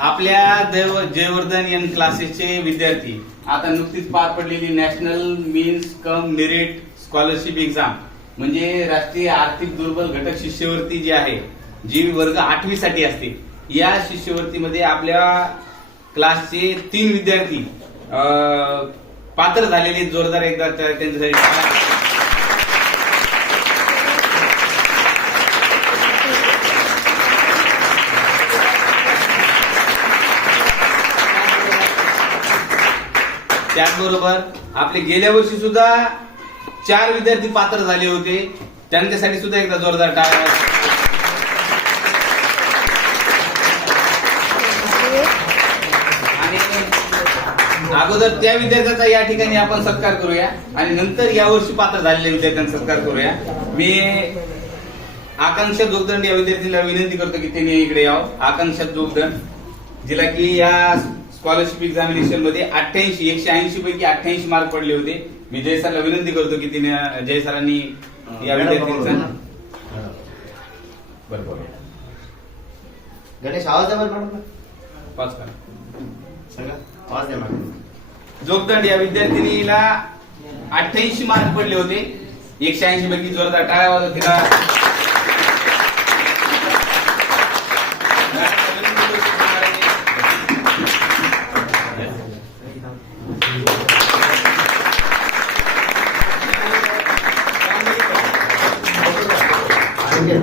आपल्या देव जयवर्धन एन क्लासेसचे विद्यार्थी आता नुकतीच पार पडलेली national means cum merit scholarship exam म्हणजे राष्ट्रीय आर्थिक दुर्बल घटक शिष्यवृत्ती जी आहे जी वर्ग आठवी साठी असते या शिष्यवृत्तीमध्ये आपल्या क्लासचे तीन विद्यार्थी पात्र झालेले जोरदार एकदा त्यांच्यासाठी त्याचबरोबर आपले गेल्या वर्षी सुद्धा चार विद्यार्थी पात्र झाले होते. त्यांच्यासाठी सुद्धा एकदा जोरदार टाळ्या आणि अगोदर त्या विद्यार्थ्याचा या ठिकाणी आपण सत्कार करूया. आणि नंतर या वर्षी पात्र झालेल्या विद्यार्थ्यांचा सत्कार करूया. मी आकांक्षा जोगदंड या विद्यार्थीला विनंती करतो की त्यांनी इकडे यावं. आकांक्षा जोगदंड जिला की या स्कॉलरशिप एक्झामिनेशनमध्ये अठ्ठ्याऐंशी एकशे ऐंशी पैकी अठ्ठ्याऐंशी मार्क पडले होते. मी जय सरला विनंती करतो की तिने जय सरांनी या विद्यार्थ्यांचा बरोबर. गणेश आवाज द्या पाच करा आवाज द्या जोगदंड या विद्यार्थिनीला अठ्ठ्याऐंशी मार्क पडले होते. एकशे ऐंशी पैकी जोरदार टाळ्या वाजवत तिला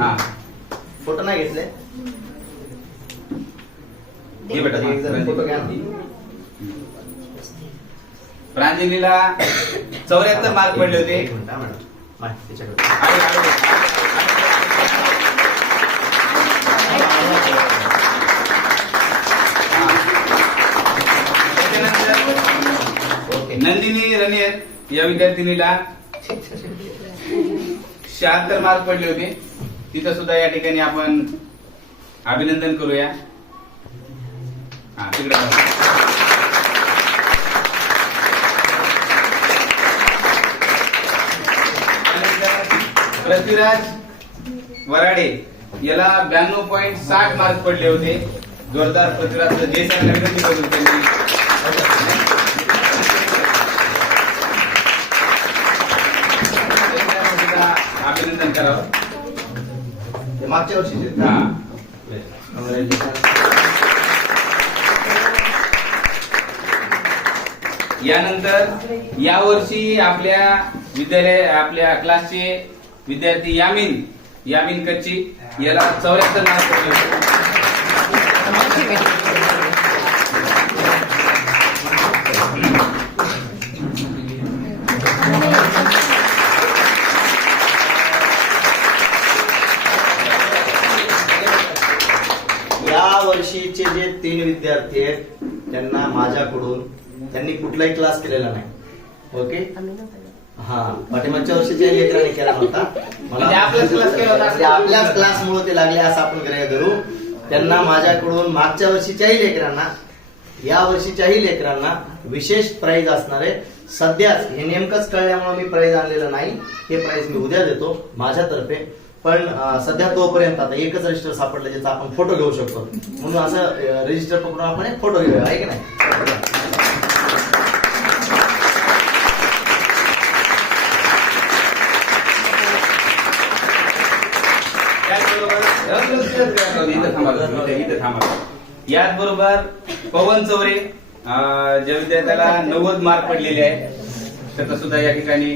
हा. फोटो नाही घेतले? बेटा, एक जण फोटो घ्या ना. प्रांजलीला चौऱ्याहत्तर मार्क पडले होते. एक मिनिट हा मॅडम. माय, त्याच्याकडे. आणि- आणि- त्याच्यानंतर ओके. नंदिनी रणेर या विद्यार्थिनीला शहात्तर मार्क पडले होते. तिथं सुद्धा या ठिकाणी आपण अभिनंदन करूया. हा तिकडे पृथ्वीराज वराडे याला ब्याण्णव पॉईंट साठ मार्क पडले होते. जोरदार पृथ्वीराज जे सांगितलं मागच्या का? यानंतर यावर्षी आपल्या विद्यालय आपल्या क्लासचे विद्यार्थी यामिन यामिन कच्ची याला चौऱ्याहत्तर मार्क जे तीन विद्यार्थी आहेत त्यांना माझ्याकडून त्यांनी कुठलाही क्लास केलेला नाही. ओके हा पाठीमागच्या वर्षीच्या लेकरांनी केला होता म्हणजे केला होता. म्हणजे आपल्याच क्लासमुळे ते लागले असं आपण ग्रह धरू. त्यांना माझ्याकडून मागच्या वर्षीच्याही लेकरांना या वर्षीच्याही लेकरांना विशेष प्राइज असणार आहे सध्याच हे नेमकंच कळल्यामुळे मी प्राइज आणलेलं नाही. हे प्राइज मी उद्या देतो. माझ्यातर्फे पण सध्या तोपर्यंत आता एकच रजिस्टर सापडलं ज्याचा आपण फोटो घेऊ शकतो. म्हणून असं रजिस्टर पकडून आपण एक फोटो घेऊया आहे की नाही? इथं थांबा इथं थांबा. याचबरोबर पवन चौरे ज्या विद्यार्थ्याला नव्वद मार्क पडलेले आहे त्याचा सुद्धा या ठिकाणी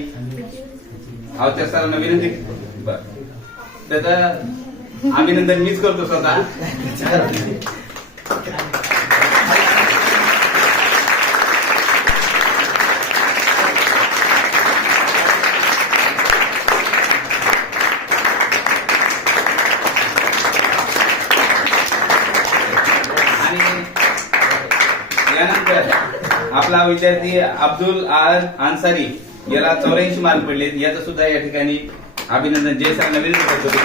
अवचार सरांना विनंती. बरं. त्याचा अभिनंदन मीच करतो स्वतः. आणि यानंतर आपला विद्यार्थी अब्दुल आर अन्सारी याला चौऱ्याऐंशी मार्क पडले याचं सुद्धा या ठिकाणी अभिनंदन जय सरांना विनंती करतो की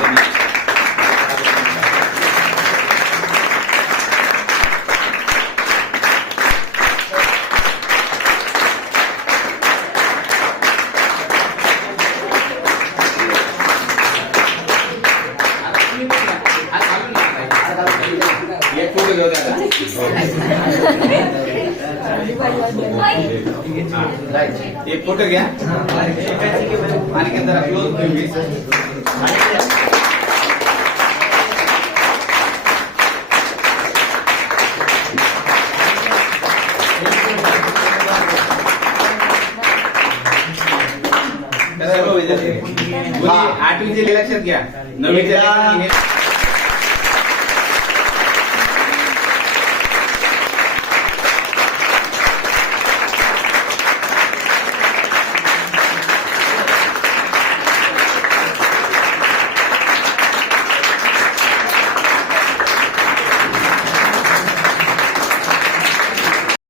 त्यांनी एक फोटो घेऊ द्या आता. एक फोटो घ्या आणि जरा क्लोज घेऊ सर्व विद्यार्थी कोणी आठवीचे लक्षात घ्या नववीचे एकदा- हे-